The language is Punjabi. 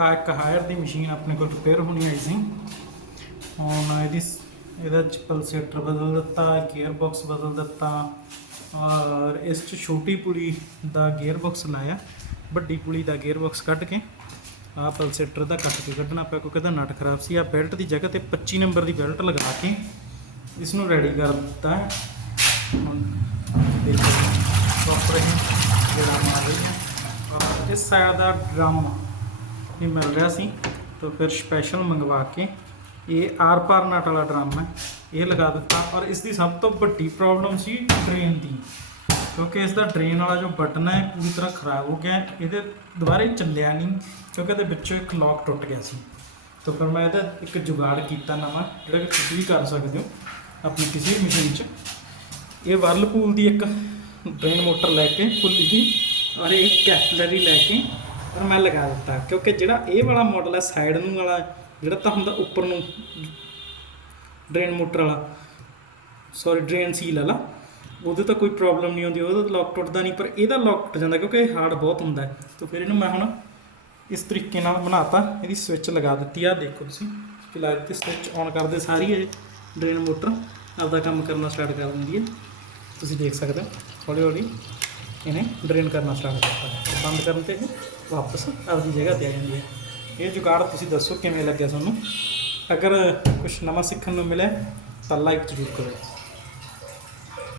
ਆ ਇੱਕ ਹਾਇਰ ਦੀ ਮਸ਼ੀਨ ਆਪਣੇ ਕੋਲ ਰਿਪੇਅਰ ਹੋਣੀ ਆਈ ਸੀ। ਹੁਣ ਇਹਦਾ ਪਲਸੇਟਰ ਬਦਲ ਦਿੱਤਾ, ਗੇਅਰ ਬਾਕਸ ਬਦਲ ਦਿੱਤਾ ਔਰ ਇਸ 'ਚ ਛੋਟੀ ਪੁਲੀ ਦਾ ਗੇਅਰ ਬਾਕਸ ਲਾਇਆ, ਵੱਡੀ ਪੁਲੀ ਦਾ ਗੇਅਰ ਬਾਕਸ ਕੱਢ ਕੇ ਆਹ ਪਲਸੇਟਰ ਦਾ ਕੱਟ ਕੇ ਕੱਢਣਾ ਪਿਆ ਕਿਉਂਕਿ ਇਹਦਾ ਨਟ ਖਰਾਬ ਸੀ। ਆ ਬੈਲਟ ਦੀ ਜਗ੍ਹਾ ਤੇ 25 ਨੰਬਰ ਦੀ ਬੈਲਟ ਲਗਾ ਕੇ ਇਸ ਨੂੰ ਰੈਡੀ ਕਰ ਦਿੱਤਾ। ਹੁਣ ਦੇਖੋ ਪ੍ਰੋਪਰ ਹੀ ਡਰਮ ਆ ਰਹੀ ਹੈ ਔਰ ਇਸ ਸਾਈਡ ਦਾ ਡਰਮ ਨਹੀਂ ਮਿਲ ਰਿਹਾ ਸੀ ਤਾਂ ਫਿਰ ਸਪੈਸ਼ਲ ਮੰਗਵਾ ਕੇ ਇਹ ਆਰ ਪਾਰ ਨਟ ਵਾਲਾ ਡਰਮ ਹੈ ਇਹ ਲਗਾ ਦਿੱਤਾ। ਔਰ ਇਸ ਦੀ ਸਭ ਤੋਂ ਵੱਡੀ ਪ੍ਰੋਬਲਮ ਸੀ ਡਰੇਨ ਦੀ, ਕਿਉਂਕਿ ਇਸ ਦਾ ਡਰੇਨ ਵਾਲਾ ਜੋ ਬਟਨ ਹੈ ਪੂਰੀ ਤਰ੍ਹਾਂ ਖਰਾਬ ਹੋ ਗਿਆ, ਇਹਦੇ ਦੁਬਾਰੇ ਚੱਲਿਆ ਨਹੀਂ ਕਿਉਂਕਿ ਇਹਦੇ ਵਿੱਚੋਂ ਇੱਕ ਲੌਕ ਟੁੱਟ ਗਿਆ ਸੀ। ਤਾਂ ਫਿਰ ਮੈਂ ਇਹਦਾ ਇੱਕ ਜੁਗਾੜ ਕੀਤਾ ਨਵਾਂ, ਜਿਹੜਾ ਕਿ ਤੁਸੀਂ ਵੀ ਕਰ ਸਕਦੇ ਹੋ ਆਪਣੀ ਕਿਸੇ ਵੀ ਮਸ਼ੀਨ 'ਚ। ਇਹ ਵਰਲਪੂਲ ਦੀ ਇੱਕ ਡਰੇਨ ਮੋਟਰ ਲੈ ਕੇ ਫੁੱਲੀ ਦੀ ਔਰ ਇਹ ਕੈਪਲਰੀ ਲੈ ਕੇ ਔਰ ਮੈਂ ਲਗਾ ਦਿੱਤਾ, ਕਿਉਂਕਿ ਜਿਹੜਾ ਇਹ ਵਾਲਾ ਮਾਡਲ ਹੈ ਸਾਈਡ ਨੂੰ ਵਾਲਾ ਜਿਹੜਾ ਤਾਂ ਹੁੰਦਾ ਉੱਪਰ ਨੂੰ ਡਰੇਨ ਮੋਟਰ ਵਾਲਾ, ਸੌਰੀ ਡਰੇਨ ਸੀਲ ਵਾਲਾ, ਉਹਦੇ ਤਾਂ ਕੋਈ ਪ੍ਰੋਬਲਮ ਨਹੀਂ ਆਉਂਦੀ, ਉਹਦਾ ਲੌਕ ਟੁੱਟਦਾ ਨਹੀਂ, ਪਰ ਇਹਦਾ ਲੌਕ ਟੁੱਟ ਜਾਂਦਾ ਕਿਉਂਕਿ ਇਹ ਹਾਰਡ ਬਹੁਤ ਹੁੰਦਾ ਹੈ। ਤਾਂ ਫਿਰ ਇਹਨੂੰ ਮੈਂ ਹੁਣ ਇਸ ਤਰੀਕੇ ਨਾਲ ਬਣਾਤਾ, ਇਹਦੀ ਸਵਿੱਚ ਲਗਾ ਦਿੱਤੀ ਆ, ਦੇਖੋ ਤੁਸੀਂ ਚਲਾ ਦਿੱਤੀ ਸਵਿੱਚ ਔਨ ਕਰਦੇ ਸਾਰੀ ਇਹ ਡਰੇਨ ਮੋਟਰ ਆਪਦਾ ਕੰਮ ਕਰਨਾ ਸਟਾਰਟ ਕਰ ਦਿੰਦੀ ਹੈ। ਤੁਸੀਂ ਦੇਖ ਸਕਦੇ ਹੋ ਹੌਲੀ ਹੌਲੀ ਇਹਨੇ ਡਰੇਨ ਕਰਨਾ ਸਟਾਰਟ ਕਰਤਾ, ਬੰਦ ਕਰਨ 'ਤੇ ਇਹ ਵਾਪਸ ਆਪਦੀ ਜਗ੍ਹਾ 'ਤੇ ਆ ਜਾਂਦੀ ਹੈ। ਇਹ ਜੁਗਾੜ ਤੁਸੀਂ ਦੱਸੋ ਕਿਵੇਂ ਲੱਗਿਆ ਤੁਹਾਨੂੰ? ਅਗਰ ਕੁਛ ਨਵਾਂ ਸਿੱਖਣ ਨੂੰ ਮਿਲਿਆ ਤਾਂ ਲਾਈਕ ਜ਼ਰੂਰ ਕਰੋ।